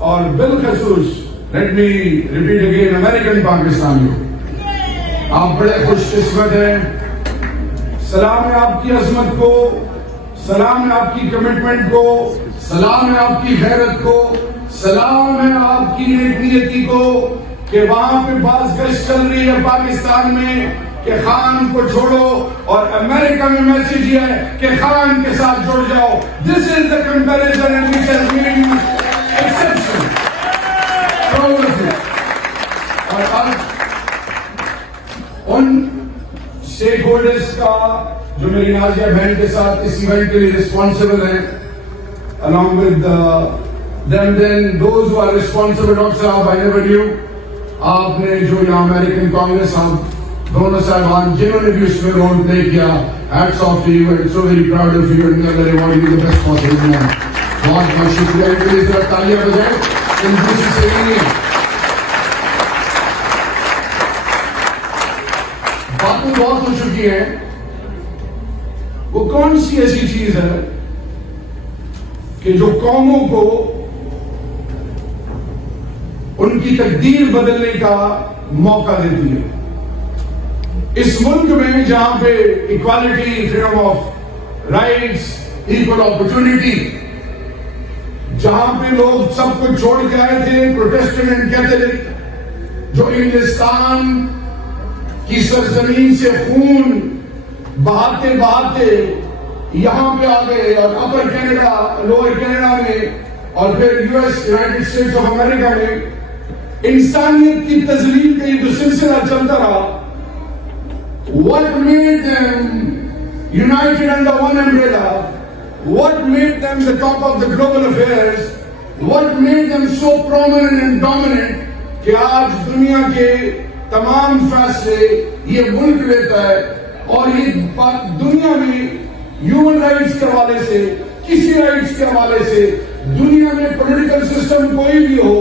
اور بالخصوص let me repeat again American پاکستانیوں، آپ بڑے خوش قسمت ہیں. سلام ہے آپ کی عظمت کو، سلام ہے آپ کی کمٹمنٹ کو، سلام ہے آپ کی غیرت کو، سلام ہے آپ کی نیک نیتی کو کہ وہاں پہ باز گشت چل رہی ہے پاکستان میں کہ خان کو چھوڑو، اور امریکہ میں میسج یہ ہے کہ خان کے ساتھ جڑ جاؤ. This is the comparison and which has made you exception. اور آج ان اسٹیک ہولڈرز کا جو میری نازیہ بہن کے ساتھ اس ایونٹ کے لیے ریسپانسبل ہیں، along with them, then those who are responsible, Dr. Saab, I never knew. آپ نے جو یہاں امریکن کانگریس آپ دونوں صاحبان جنہوں نے بھی اس میں رول پلے کیا، hats off to you and so very proud of you and I want to be the best possible man. بہت بہت شکریہ. ان کے لیے ذرا تالیاں بجائیں، ان دوسری سے ہی نہیں. باتیں بہت ہو چکی ہیں. وہ کون سی ایسی چیز ہے کہ جو قوموں کو ان کی تقدیر بدلنے کا موقع دیتی ہے؟ اس ملک میں جہاں پہ equality, freedom of rights, equal opportunity, جہاں پہ لوگ سب کچھ چھوڑ کے آئے تھے، پروٹسٹنٹ اینڈ کیتھولک، جو انگلستان کی سرزمین سے خون بہاتے بہاتے یہاں پہ آ گئے، اور اپر کینیڈا، لوئر کینیڈا میں، اور پھر U S, United States of America میں انسانیت کی تذلیل کا یہ جو سلسلہ چلتا رہا. What made them united under one umbrella? What made them the top of the global affairs? What made them so prominent and dominant کہ آج دنیا کے تمام فیصلے یہ ملک لیتا ہے، اور یہ دنیا میں ہیومن رائٹس کے حوالے سے، کسی رائٹس کے حوالے سے، دنیا میں پولیٹیکل سسٹم کوئی بھی ہو،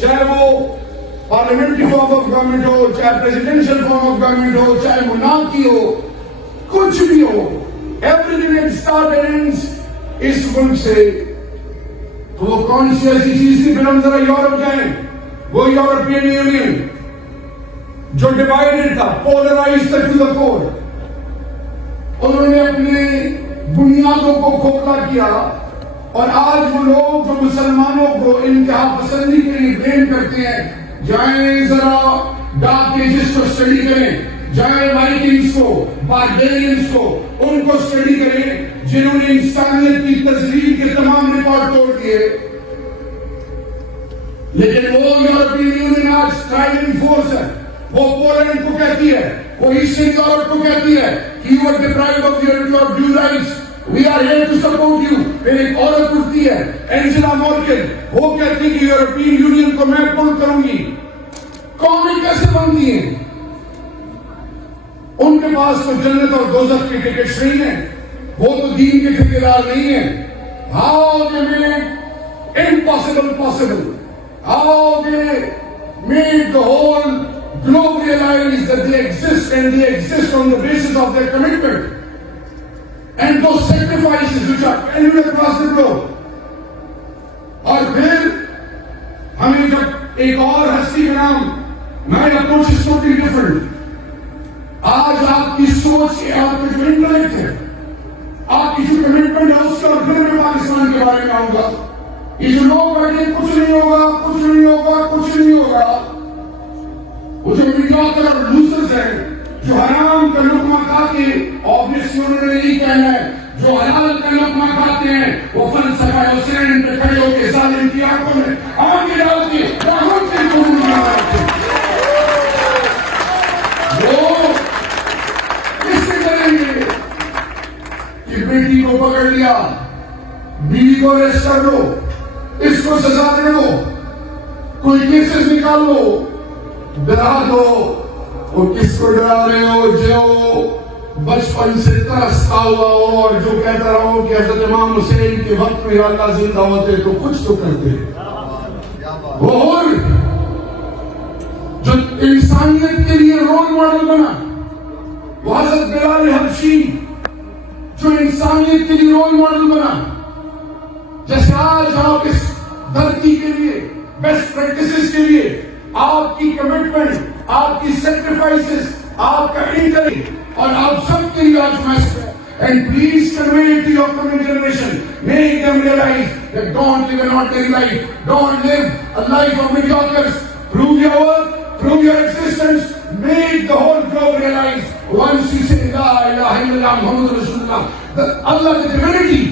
چاہے وہ پارلیمنٹری فارم آف گورنمنٹ ہو، چاہے پریزیڈنشل فارم آف گورنمنٹ ہو، چاہے منارکی ہو، کچھ بھی ہو، ایوری تھنگ اسٹارٹ اینڈز اس ملک سے. تو وہ کون سی ایسی چیز تھی؟ پھر ہم ذرا یورپ جائیں. وہ یورپین یونین جو ڈیوائیڈڈ تھا، پولرائز تھا ٹو دا کور. انہوں نے اپنے بنیادوں کو کھوکھلا کیا، اور آج وہ لوگ جو مسلمانوں کو انتہا پسندی کے لیے بلیم کرتے ہیں، جائیں ذرا ڈارک ایجز کو اسٹڈی کریں، جائیں وائکنگز کو، باربیرینز کو، ان کو اسٹڈی کریں جنہوں نے انسانیت کی تذلیل کے تمام ریکارڈ توڑ دیے. لیکن وہ یورپین یونین آج اسٹرائیونگ فورس ہے. وہ پولینڈ کو کہتی ہے، وہ ایسٹرن یورپ کو کہتی ہے کہ you are deprived of your due rights. We are here to support you. پھر ایک عورت اٹھتی ہے، اینجلا مارکل، وہ کہتی ہے کہ یورپین یونین کو میں پل کروں گی. قومیں کیسے بنتی ہیں؟ ان کے پاس تو جنت اور دوزخ کے ٹکٹس نہیں ہیں، وہ تو دین کے ٹھیکیدار نہیں ہیں. How they made impossible possible. How they made the whole globe realize that they exist, and they exist on the basis of their commitment and those sacrifices which are anywhere across the globe. اور پھر ہمیں جب ایک اور ہستی کا نام، my approach is totally different. آج آپ کی سوچ، آپ کا جو انٹلیکٹ ہے، آپ کی جو کمٹمنٹ ہے، اس کا، اور پھر میں پاکستان کے بارے میں آؤں گا. یہ جو لوگ بیٹھے کچھ نہیں ہوگا، کچھ نہیں ہوگا، کچھ نہیں ہوگا، وہ جو میڈیوکر اور لوزرز ہیں، جو حرام کا لقمہ کھا کے، obviously انہوں نے یہی کہنا ہے، جو حلال کا لقمہ کھاتے ہیں وہ فلسفہ حسین پہ کھڑے ہو کے ظالم کی آنکھوں میں آنکھیں ڈال کے راہم سے قبول کرتے ہیں. وہ کس سے کریں گے کہ بیٹی کو پکڑ لیا، بیوی کو ریسٹ کر لو، اس کو سزا دے دو، کوئی کیسز نکال لو، ڈرا دو. وہ کس کو ڈرا رہے ہو؟ جو بچپن سے ترستا ہوا ہو اور جو کہتا رہا ہو کہ حضرت امام حسین کے وقت میں اللہ زندہ ہوتے تو کچھ تو کرتے. اور جو انسانیت کے لیے رول ماڈل بنا، وہ حضرت بلال حبشی جو انسانیت کے لیے رول ماڈل بنا. جیسے آج آپ اس دھرتی کے لیے بیسٹ پریکٹسز کے لیے آپ کی کمٹمنٹ، آپ کی سیکریفائسز، آپ کا انٹرنیٹ اور آپ سب کے لیے آج میسج ہے. And please convey it to your coming generation. Make them realize that don't live an ordinary life. Don't live a life of mediocres. Prove your worth, prove your existence. Make the whole globe realize once you say La ilaha illallah Muhammadur Rasulullah, the Allah, the divinity,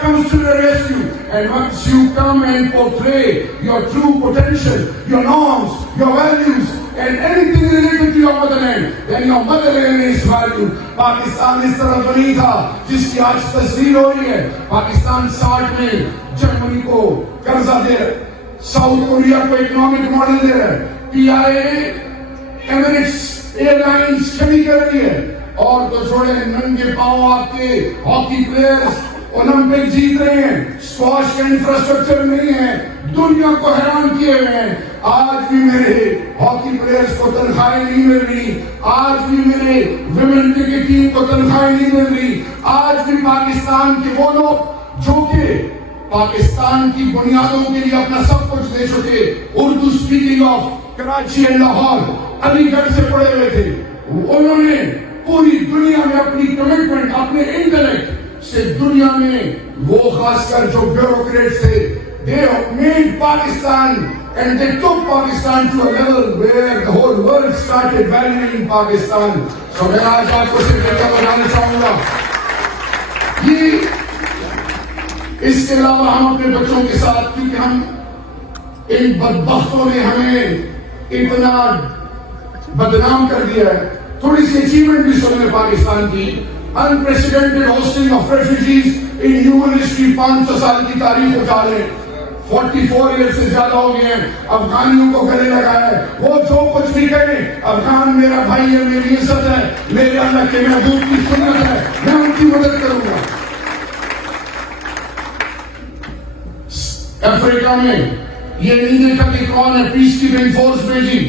comes to the rescue. And once you come and portray your true potential, your norms, your values, and anything related to your motherland, then your motherland is valued. Pakistan اس طرح بنی تھا جس کی آج تصویر ہو رہی ہے. پاکستان 60 میں جرمنی کو قرضہ دے رہا ہے, ساؤتھ کوریا کو اکنامک ماڈل دے رہا ہے, PIA ایمریٹس ایئر لائنز کھڑی کر رہی ہے, اور تو چھوڑے ننگے پاؤں آپ کے ہاکی پلیئرز اولمپک جیت رہے ہیں, اسکواش کا انفراسٹرکچر نہیں ہے, دنیا کو حیران کیے ہوئے ہیں. آج بھی میرے ہاکی پلیئرز کو تنخواہیں نہیں مل رہی, آج بھی میرے ویمن کرکٹ ٹیم کو تنخواہیں نہیں مل رہی, آج بھی پاکستان کے وہ لوگ جو کہ پاکستان کی بنیادوں کے لیے اپنا سب کچھ دے چکے, Urdu speaking of Karachi and Lahore, Aligarh سے پڑے ہوئے تھے, انہوں نے پوری دنیا میں اپنی کمٹمنٹ, اپنے انٹلیکٹ سے دنیا میں وہ خاص کر جو بیوروکریٹس تھے, they made Pakistan and they took Pakistan to a level where the whole world started valuing Pakistan. So میں آج آپ کو صرف ایک بتانا چاہوں گا, یہ اس کے علاوہ ہم اپنے بچوں کے ساتھ, کیونکہ ہم ان بدبختوں نے ہمیں اتنا بدنام کر دیا ہے, تھوڑی سی اچیومنٹ بھی سنیں پاکستان کی. unprecedented hosting of refugees in human history, 500 سال کی تاریخ اٹھا لیں, 44 ایئر سے زیادہ ہو گئے ہیں, افغانیوں کو گلے لگایا ہے. وہ جو کچھ بھی کریں, افغان میرا بھائی ہے, میری عزت ہے, میرے اللہ کے محبوب کی سنت ہے, میں ان کی مدد کروں گا. افریقہ میں یہ نہیں دیکھا کہ کون ہے پیس کیپنگ فورس بھیجی,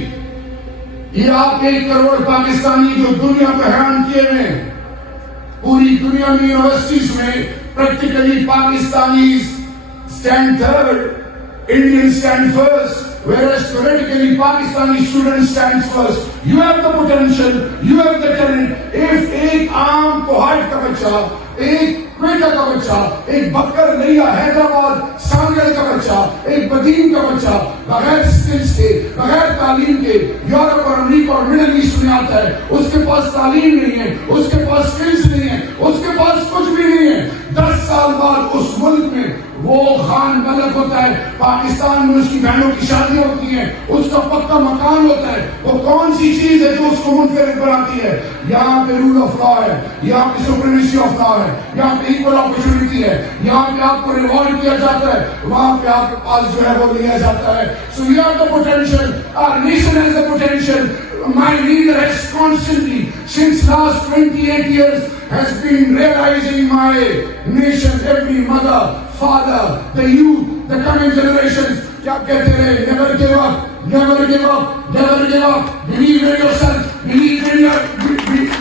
یہ آپ 1 کروڑ پاکستانی جو دنیا کو حیران کیے ہوئے ہیں. پوری دنیا میں یونیورسٹیز میں practically Pakistanis stand third, Indians stand first, whereas theoretically Pakistani students stand first. You have the potential, you have the talent. If ایک عام کوہاٹ کا بچہ, ایک کوئٹہ کا بچہ, ایک بکر لیا حیدرآباد سانگڑ کا بچہ, ایک بدین کا بچہ بغیر سکلز کے, بغیر تعلیم کے یورپ اور امریکہ اور مڈل ایسٹ میں آتا ہے, اس کے پاس تعلیم نہیں ہے, اس کے پاس سکلز نہیں ہے, اس کے پاس کچھ بھی نہیں ہے, 10 سال بعد اس ملک میں وہ خان ملک ہوتا ہے. پاکستان میں اس کی بہنوں کی شادیاں ہوتی ہیں, اس کا پکا مکان ہوتا ہے. وہ کون سی چیز ہے جو اس کو منفرد بناتی ہے؟ یہاں پہ رول آف لا ہے, یہاں پہ سپریمیسی آف لا ہے, یہاں پہ ایکول اپرچونٹی ہے, یہاں پہ آپ کو ریوارڈ کیا جاتا ہے, وہاں پہ آپ کے پاس جو ہے وہ لیا جاتا ہے. So you have the potential, our nation has the potential. My leader has constantly, since last 28 years, has been realizing my nation, every mother, father, the youth, the coming generations. کیا کہتے ہیں؟ Never give up, never give up, never give up. Believe in yourself, believe in your,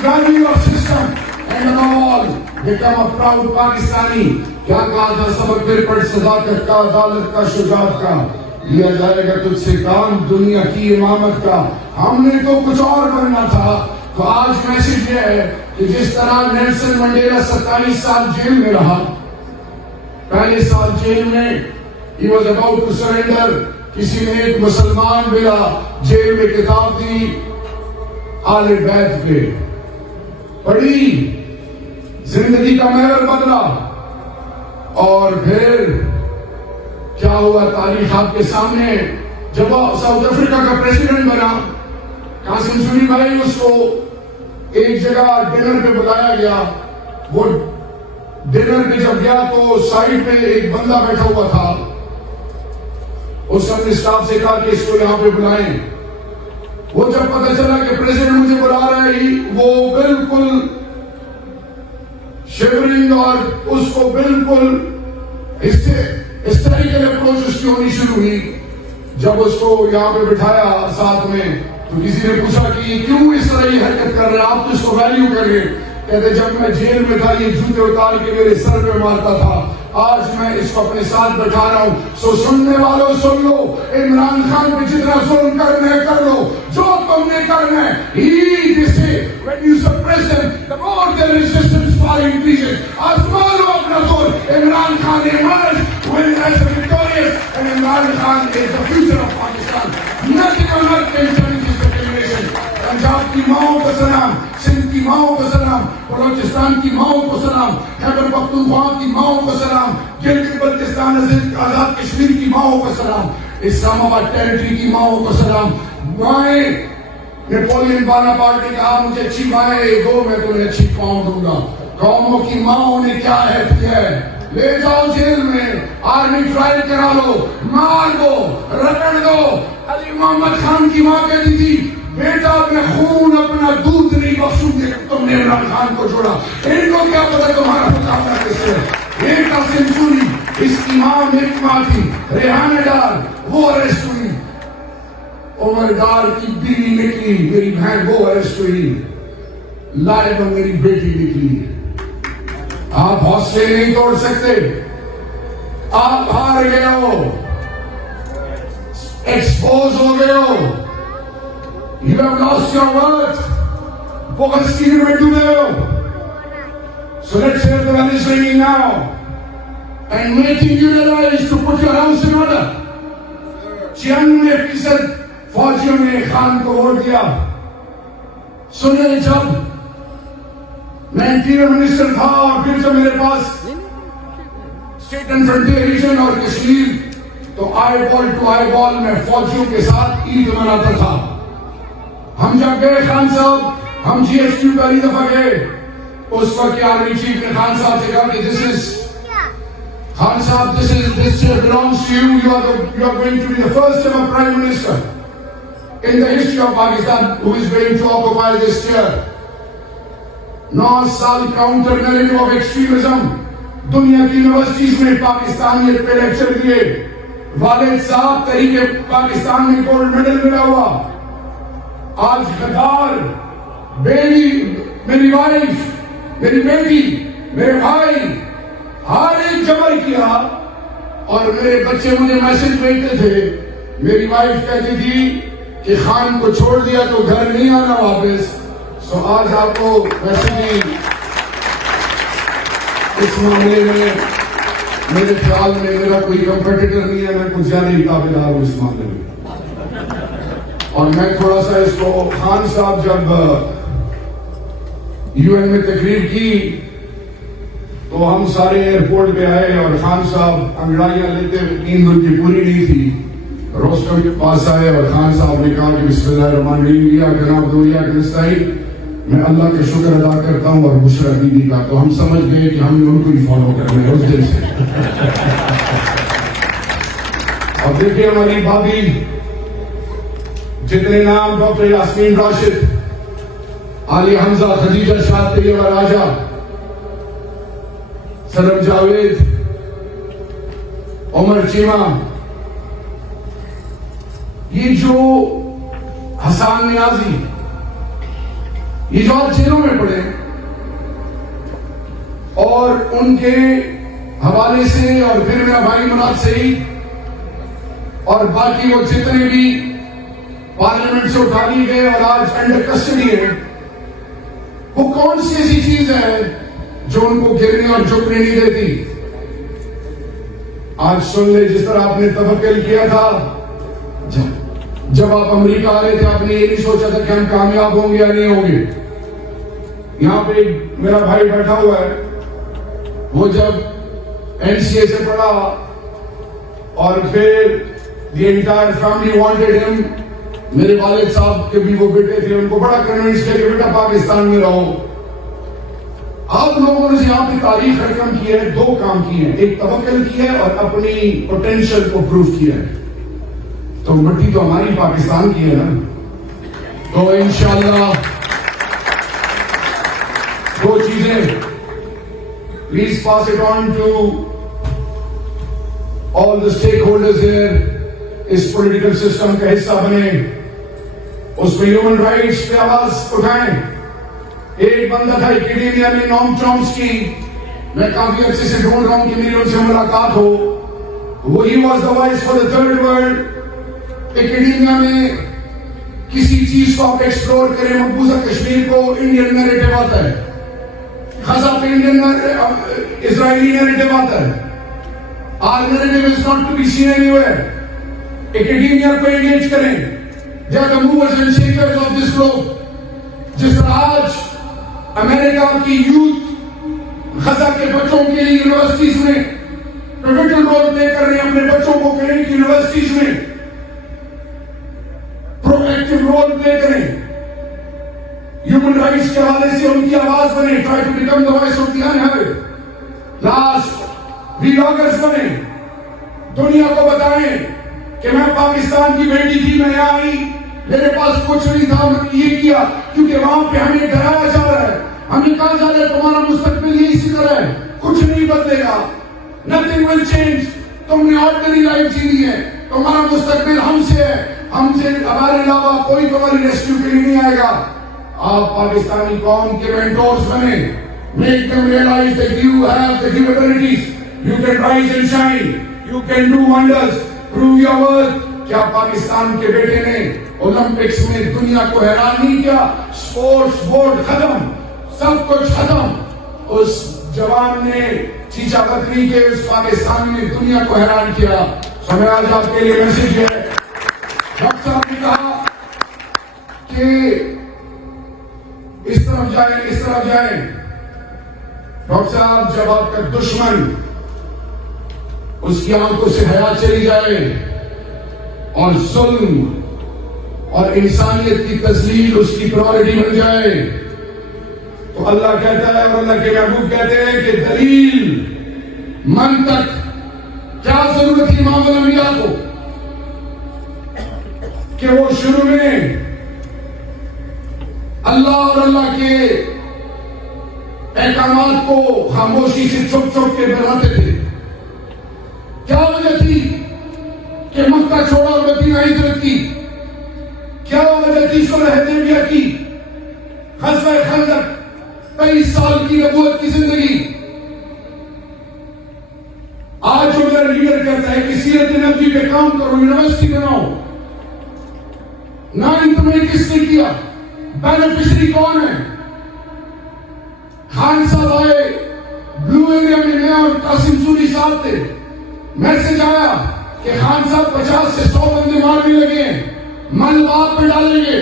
value your system, and above all, become a proud Pakistani. کیا کہا تھا سبق پھر پڑھ, صداقت کا, عدالت کا, شجاعت کا, لیا جائے گا تجھ سے کام دنیا کی امامت کا. ہم نے تو کچھ اور بننا تھا. تو آج میسج یہ ہے کہ جس طرح نیلسن منڈیلا 27 سال جیل میں رہا, پہلے سال جیل میں he was about to surrender, کسی نے ایک مسلمان ملا, جیل میں کتاب دی, آل بیت پہ پڑھی, زندگی کا محور بدلا, اور پھر کیا ہوا تاریخ آپ کے سامنے. جب وہ ساؤتھ افریقہ کا پریزیڈنٹ بنا, قاسم سنی بھائی, اس کو ایک جگہ ڈنر پہ بلایا گیا. وہ ڈنر پہ جب گیا تو سائڈ پہ ایک بندہ بیٹھا ہوا تھا, اس نے اپنے اسٹاف سے کہا کہ اس کو یہاں پہ بلائیں. وہ جب پتہ چلا کہ پریزیڈنٹ مجھے بلا رہا ہے, وہ بالکل شیورنگ اور اس کو بالکل ہسٹریکل اپروچ اس کی ہونی شروع ہوئی. جب اس کو یہاں پہ بٹھایا ساتھ میں, تو کسی نے پوچھا کہ کیوں اس طرح یہ حرکت کر رہے ہیں, آپ تو اس کو ویلیو کر رہے ہیں. کہتے جب میں جیل میں تھا یہ جوتے اتار کے میرے سر پہ مارتا تھا, آج میں اس کو اپنے ساتھ بٹھا رہا ہوں. سو سننے والوں سن لو, عمران خان پہ جتنا ظلم کرنا ہے کر لو, جو تم نے کرنا ہے. He say when you suppress them, the more their resistance far increases. آزما لو اپنا زور. Imran Khan emerged when as a victorious, and Imran Khan is the future of Pakistan. Nothing on earth can challenge his determination. Punjab کی ماؤں کو سلام, سندھ کی ماؤں کو سلام, بلوچستان کی ماؤں کو سلام, خیبر پختونخوا کی ماؤں کو سلام, گلگت بلتستان آزاد کشمیر کی ماؤں کو سلام, اسلام آباد ٹیریٹری کی ماؤں کو سلام. مائیں نیپولین باناپارٹ نے کہا مجھے اچھی مائیں دو, میں تمہیں اچھی پاؤں دوں گا. قوموں کی ماؤں نے کیا عہد کیا ہے, لے جاؤ جیل میں, آرمی ٹرائل کرا لو, مار دو, رگڑ دو. علی محمد خان کی ماں کہتی تھی بیٹا اپنے خون اپنا دودھ نہیں بخشوں گے, تم نے عمران خان کو چھوڑا. ان کو کیا پتا تمہارا مقابلہ کس سے. ایک قاسم سوری, اس کی ماں میری ماں تھی, ریحانہ ڈار, وہ ارسٹ ہوئی. عمر ڈار کی بیوی نکلی, میری بہن, وہ ارسٹ ہوئی. لائبہ میری بیٹی نکلی. آپ حوصلے نہیں توڑ سکتے, آپ ہار گئے ہو, ایکسپوز ہو گئے ہو. You have lost your worth. بغض کی میں ڈوبے ہو. So let's hear the bell is ringing now and making you realize to put your house in order. 96% فوجیوں نے خان کو ووٹ دیا. سنیں جب میں انٹیریئر منسٹر تھا اور پھر جب میرے پاس اسٹیٹ اینڈ فرنٹیئر ریجن اور کشمیر, تو آئی بال ٹو آئی بال میں فوجیوں کے ساتھ عید مناتا تھا. ہم جب گئے خان صاحب, ہم جی ایس ٹی پہلی دفعہ گئے, اس وقت آرمی چیف نے خان صاحب سے کہا کہ خان صاحب this chair belongs to you. You are going to be the first ever prime minister in the history of Pakistan who is going to occupy this chair. 9 سال کاؤنٹر نیریٹو آف ایکسٹریمزم دنیا کی universities میں پاکستانیت پہ lecture دیے. والد صاحب تحریک پاکستان میں گولڈ میڈل ملا ہوا. آج غدار بیوی, میری وائف, میری بیٹی, میرے بھائی, ہر ایک جبر کیا. اور میرے بچے مجھے میسج بھیجتے تھے, میری وائف کہتی تھی کہ خان کو چھوڑ دیا تو گھر نہیں آنا واپس. سو آج آپ کو ویسے بھی اس معاملے میں میرے خیال میں میرا کوئی کمپیٹیٹر نہیں ہے, میں کچھ زیادہ ہی تابعدار ہوں اس معاملے میں. اور میں تھوڑا سا اس کو, خان صاحب جب یو این میں تقریر کی تو ہم سارے ایئرپورٹ پہ آئے اور خان صاحب انگڑائیاں لیتے, نیند ان کی پوری نہیں تھی. روسٹر کے پاس آئے اور خان صاحب نے کہا کہ بسم اللہ الرحمن الرحیم, یا جناب دو یا نستعین, میں اللہ کا شکر ادا کرتا ہوں اور بشرا دیدی کا. تو ہم سمجھ گئے کہ ہم نے ان کو ہی فالو کرنا ہے اس دن سے. اور دیکھیے ہماری بھابھی, جتنے نام ڈاکٹر یاسمین راشد, علی حمزہ, خدیجہ شاہ طیبہ راجہ, سلم جاوید, عمر چیمہ, یہ جو حسان نیازی, یہ جو آج جیلوں میں پڑے, اور ان کے حوالے سے, اور پھر میرا بھائی مناد سعید اور باقی وہ جتنے بھی پارلیمنٹ سے اٹھا لیے گئے اور آج انڈر کسٹڈی ہے, وہ کون سی ایسی چیز ہے جو ان کو گرنے اور جھکنے نہیں دیتی. آج سن لے, جس طرح آپ نے توکل کیا تھا جب آپ امریکہ آ رہے تھے, آپ نے یہ نہیں سوچا تھا کہ ہم کامیاب ہوں گے یا نہیں ہوں گے. یہاں پہ میرا بھائی بیٹھا ہوا ہے, وہ جب این سی اے سے پڑھا اور پھر دی انٹائر فیملی وانٹیڈ ہم, میرے والد صاحب کے بھی وہ بیٹے تھے, ان کو بڑا کنوینس کیا کہ بیٹا پاکستان میں رہو. آپ لوگوں نے یہاں پہ تاریخ رقم کی ہے, 2 کام کیے ہیں, ایک توکل کیا ہے اور اپنی پوٹینشل کو پروف کیا ہے. تو مٹی تو ہماری پاکستان کی ہے نا. تو انشاءاللہ 2 چیزیں, please pass it on to all the stakeholders here, اس پولیٹیکل سسٹم کا حصہ بنے, اس میں ہیومن رائٹس پہ آواز اٹھائیں. ایک بندہ تھا اکیڈیمیا میں, نوم چومسکی, میں کافی عرصے سے ڈھونڈ رہا ہوں کہ میری ان سے ملاقات ہو. وہی was the voice for the third world. Academia میں کسی چیز کو آپ ایکسپلور کریں, مقبوضہ کشمیر کو انڈین نیریٹو آتا ہے, غزہ پہ انڈین اسرائیلی نیریٹو آتا ہے. Our narrative is not to be seen anywhere. Academia کو انگیج کریں. They are the movers and shakers of this globe. جس طرح آج امریکہ کی یوتھ غزہ کے بچوں کے لیے یونیورسٹیز میں پیوٹل رول پلے کر رہے ہیں, اپنے بچوں کو کہیں کہ یونیورسٹیز میں پرو ایکٹیو رول پلے کریں, ہیومن رائٹس کے حوالے سے ان کی آواز بنے, try to become the voice of the unheard. Last vloggers بنے, دنیا کو بتائیں کہ میں پاکستان کی بیٹی تھی, میں یہاں آئی, میرے پاس کچھ نہیں تھا, میں نے یہ کیا, کیونکہ وہاں پہ ہمیں ڈرایا جا رہا ہے, ہمیں کہا جا رہا ہے تمہارا مستقبل یہ اسی طرح ہے, کچھ نہیں بدلے گا, nothing will change. تم نے آرڈنری لائف جینی ہے, تمہارا مستقبل ہم سے ہے, ہم سے ہمارے علاوہ کوئی تمہاری ریسکیو کے لیے نہیں آئے گا. آپ پاکستانی قوم کے مینٹورز بنے, make them realize that you have the capabilities, you can rise and shine, you can do wonders, prove your worth. کیا پاکستان کے بیٹے نے اولمپکس میں دنیا کو حیران نہیں کیا؟ سپورٹس بورڈ ختم, سب کچھ ختم. اس جوان نے چیچا بدنی کے اس پاکستان نے دنیا کو حیران کیا. سمجھ آج آپ کے لیے میسج ہے. ڈاکٹر صاحب نے کہا کہ اس طرف جائیں, اس طرف جائیں. ڈاکٹر صاحب, جب آپ کا دشمن اس کی آنکھوں سے حیا چلی جائے اور ظلم اور انسانیت کی تذلیل اس کی پرائورٹی بن جائے, تو اللہ کہتا ہے اور اللہ کے محبوب کہتے ہیں کہ دلیل منطق کیا ضرورت تھی امام الانبیاء کو کہ وہ شروع میں اللہ اور اللہ کے احکامات کو خاموشی سے چھپ چھپ کے بناتے تھے. کیا وجہ تھی کہ مکہ چھوڑا اور مدینہ ہجرت کی؟ کیا وجہ تھی صلح حدیبیہ کی, غزوہ خندق, 23 سال کی نبوت کی زندگی؟ آج جو میرا لیڈر کہتا ہے کہ سیرت نبوی پہ کام کرو, یونیورسٹی بناؤ, 9th میں کس نے کیا؟ بینیفیشری کون ہے؟ خان صاحب آئے, بلو ایریا میں میں اور قاسم سوری صاحب تھے, میسج آیا کہ خان صاحب 50 سے 100 بندے مارنے لگے ہیں, من باپ پہ ڈالیں گے.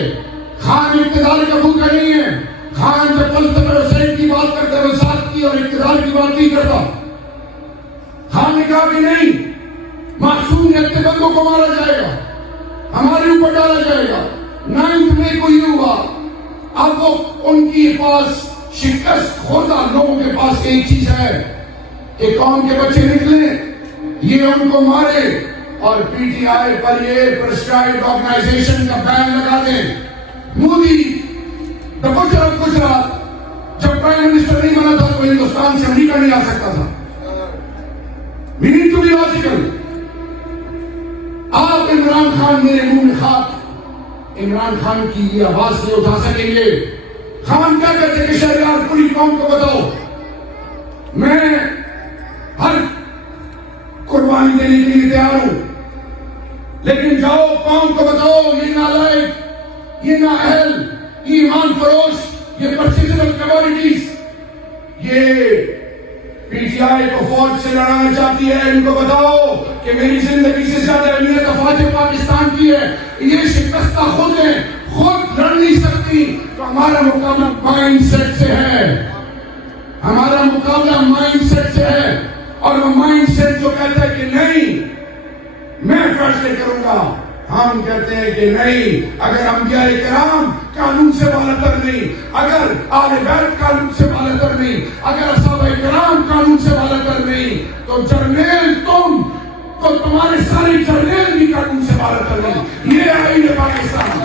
خان اقتدار کا بھوکا نہیں ہے. خان جب فلسفہ حسین کی بات کرتا ہے وساط کی اور اقتدار کی بات نہیں کرتا. خان نے کہا کہ نہیں, معصوم اتنے بندوں کو مارا جائے گا, ہمارے اوپر ڈالا جائے گا. 9th میں کوئی ہوا. اب وہ ان کی پاس شکست خوردہ لوگوں کے پاس ایک چیز ہے کہ قوم کے بچے نکلے, یہ ان کو مارے اور پی ٹی آئی پر یہ پرسکرائبڈ آرگنائزیشن کا بین لگا دیں. مودی دا بچر آف گجرات جب پرائم منسٹر نہیں بنا تھا تو ہندوستان سے امریکہ نہیں آ سکتا تھا. We need to be logical. آپ عمران خان میرے منہ میں خاک, عمران خان کی یہ آواز نہیں اٹھا سکیں گے. خان کیا کہتے کہ شہریار پوری قوم کو بتاؤ میں ہر قربانی دینے کے لیے تیار ہوں, لیکن جاؤ قوم کو بتاؤ یہ نالائق, یہ نااہل, یہ ایمان فروش, یہ پرسیزبل کمیونٹیز, یہ پی ٹی آئی کو فوج سے لڑانا چاہتی ہے, ان کو بتاؤ کہ میری زندگی سے زیادہ اہمیت افواج پاکستان کی ہے, یہ شکستہ خود ہیں, خود لڑ نہیں سکتی. تو ہمارا مقابلہ مائنڈ سیٹ سے ہے, ہمارا مقابلہ مائنڈ سیٹ سے ہے. اور وہ مائنڈ سیٹ جو کہتا ہے کہ نہیں میں فیصلے کروں گا, ہم کہتے ہیں کہ نہیں, اگر انبیاء کرام قانون سے بالاتر نہیں, اگر آل بیت قانون سے بالاتر نہیں, اگر صحابہ کرام قانون سے بالاتر نہیں, تو جرنیل تم تو تمہارے سارے جرنیل بھی قانون سے بالاتر نہیں. یہ ہے آئین پاکستان.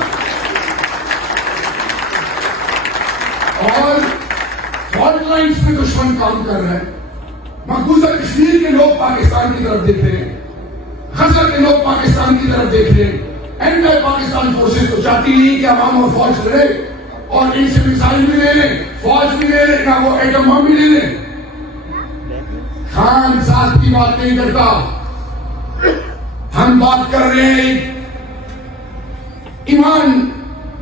اور فالٹ لائنز پہ دشمن کام کر رہے ہیں. مقبوضہ کشمیر کے لوگ پاکستان کی طرف دیکھ رہے ہیں, غزہ کے لوگ پاکستان کی طرف دیکھ رہے ہیں. اینڈ پاکستان فورسز تو چاہتی نہیں کہ عوام اور فوج لڑے اور ان سے میزائل بھی لے لیں, فوج بھی لے لیں, نہ وہ ایٹم بم بھی لے لیں. خان ذات کی بات نہیں کرتا. ہم بات کر رہے ہیں ایمان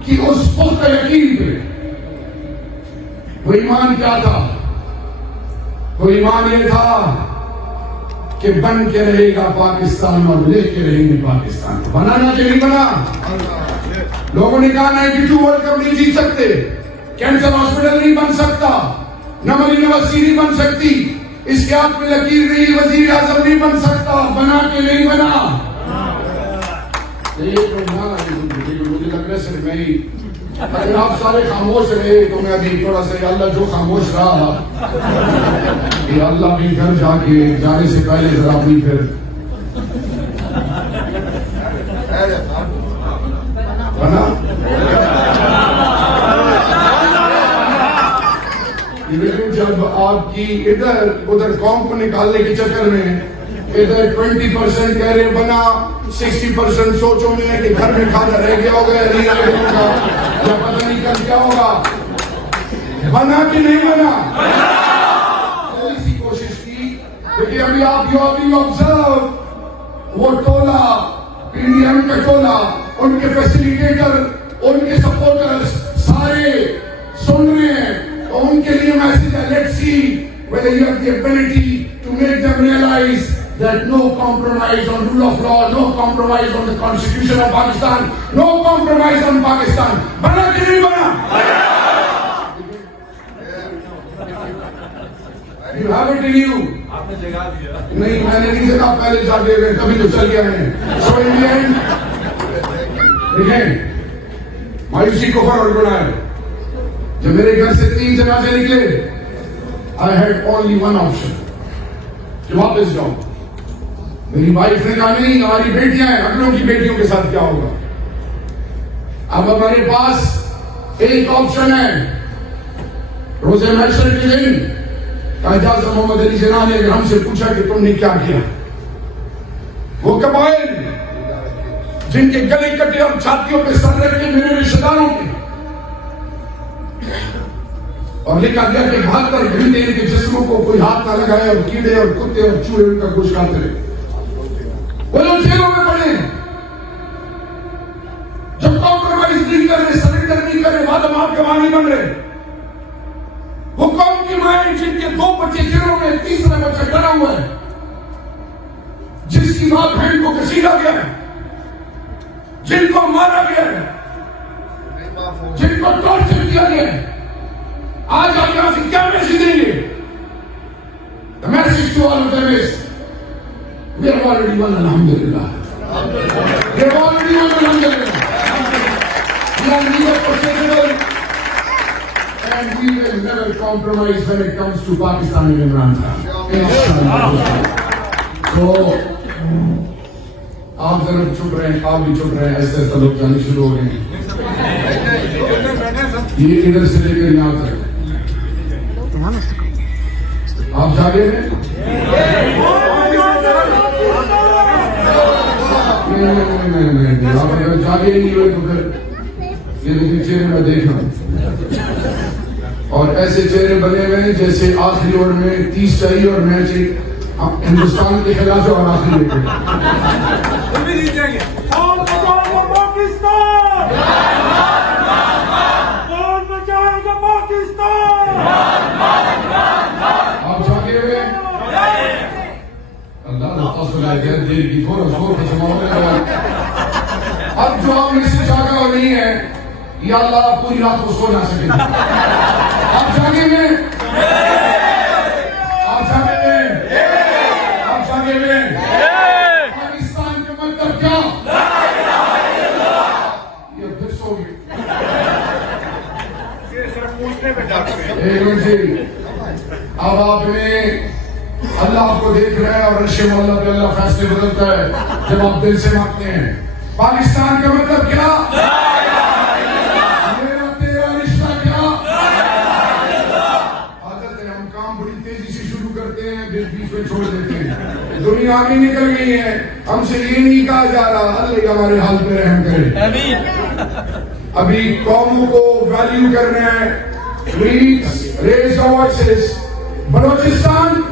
کی اس پختہ یقین پہ. وہ ایمان کیا تھا؟ وہ ایمان یہ تھا کہ بن کے رہے گا پاکستان اور لے کے رہیں گے پاکستان. بنانا کہ نہیں بنا؟ لوگوں نے کہا 92 ورلڈ کپ نہیں جیت سکتے, کینسر ہاسپٹل نہیں بن سکتا, نمل یونیورسٹی نہیں بن سکتی, اس کے ہاتھ میں لکیر نہیں, وزیر اعظم نہیں بن سکتا. بنا کے نہیں بنا. مجھے لگ رہا ہے صرف میں ہی, اگر آپ سارے خاموش رہے تو میں ابھی تھوڑا سا اللہ جو خاموش رہا کہ اللہ بھی گھر جا کے جانے سے پہلے ذرا اپنی پھر بنا. لیکن جب آپ کی ادھر ادھر قوم کو نکالنے کے چکر میں ادھر 20% کہہ رہے بنا, 60% سوچوں میں ہے کہ گھر میں کھانا رہ گیا ہوگا یا نہیں رہ گیا ہوگا یا پتہ نہیں کل کیا ہوگا. بنا کہ نہیں بنا؟ تھوڑی سی کوشش کی. لیکن ابھی آپ یو آبزرو وہ ٹولہ PDM کا ٹولہ, ان کے فیسیلیٹیٹر, ان کے سپورٹرز سارے سن رہے ہیں. تو ان کے لیے میسج ہے, let's see whether you have the ability to make them realize that no compromise on rule of law, no compromise on the constitution of Pakistan, no compromise on Pakistan. بنا کہ نہیں بنا؟ You have it in you. آپ نے جگہ دیا. نہیں, میں نے نہیں جگہ, پہلے جا کے گئے تبھی تو چل گئے ہیں. So in the end, دیکھیں مایوسی کفر اور گناہ ہے. جب میرے گھر سے 3 جنازے نکلے, I had only one option, کہ واپس جاؤں. میری وائف نے کہا نہیں, ہماری بیٹیاں ہیں, اگلوں کی بیٹیوں کے ساتھ کیا ہوگا. اب ہمارے پاس ایک آپشن ہے. روز محشر کے دن اعجاز محمد علی جناح نے اگر ہم سے پوچھا کہ تم نے کیا کیا, وہ قبائل جن کے گلے کٹے اور چھاتیوں پہ سر رکھ کے میرے رشتہ داروں کے, اور لکھا گیا کہ ہاتھ پر گھنٹے ان کے جسموں کو کوئی ہاتھ نہ لگائے, اور کیڑے اور کتے اور چوہے ان کا گوشت کھاتے رہے. وہ لوگ جیلوں میں پڑے جب کمپرومائز نہیں کر رہے, سرنڈر نہیں کر رہے, وعدہ معاف کے نہیں بن رہے. وہ قوم کی مائیں جن کے 2 بچے جیلوں میں, تیسرا بچہ ڈرا ہوا ہے, جس کی ماں بہن کو گھسیٹا گیا ہے, جن کو مارا گیا ہے, جن کو ٹارچر کیا گیا ہے. آج آپ یہاں سے کیا میسج دیں گے؟ The message to all of them is, we have already won, alhamdulillah. We have already won, alhamdulillah. We are neither persuadable and we will never compromise when it comes to Pakistan and Imran Khan. So, آپ ذرا چپ رہے ہیں, آپ بھی چپ رہے ہیں, ایسے ایسے لوگ جانے شروع ہو گئے ہیں. یہ ادھر سے لے کر یہاں تک آپ جاگے ہیں؟ نہیں, آپ اگر جاگے نہیں ہوئے تو پھر یہ لیکن چہرے میں دیکھ رہا ہوں, اور ایسے چہرے بنے ہوئے ہیں جیسے آخری اوور میں 30 چاہیے اور میچ ہندوستان کے خلاف ہے, اور آخری آپ جاگے ہوئے اللہ دیر کی تھوڑا زور کا جمع ہوگا. اب جو آپ میں سے جاگا اور نہیں ہے, یا اللہ آپ پوری رات کو سو نہ سکے. آپ جاگے ہوئے, آپ جاگے ہوئے, آپ جاگے ہوئے. پاکستان کا مطلب کیا؟ یہ پھر سو گئے. ایک منٹ جی, اب آپ نے اللہ آپ کو دیکھ رہا ہے اور رشے مولا پہ اللہ فیصلے بدلتا ہے جب آپ دل سے مانگتے ہیں. پاکستان کا مطلب کیا؟ میرا تیرا رشتہ کیا؟ عادت ہے ہم کام بڑی تیزی سے شروع کرتے ہیں, بیچ میں چھوڑ دیتے ہیں. دنیا آگے نکل گئی ہے, ہم سے یہ نہیں کہا جا رہا اللہ ہمارے حال پہ رحم کرے. ابھی قوموں کو ویلیو کرنا ہے. Please raise your voices. Balochistan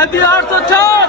3804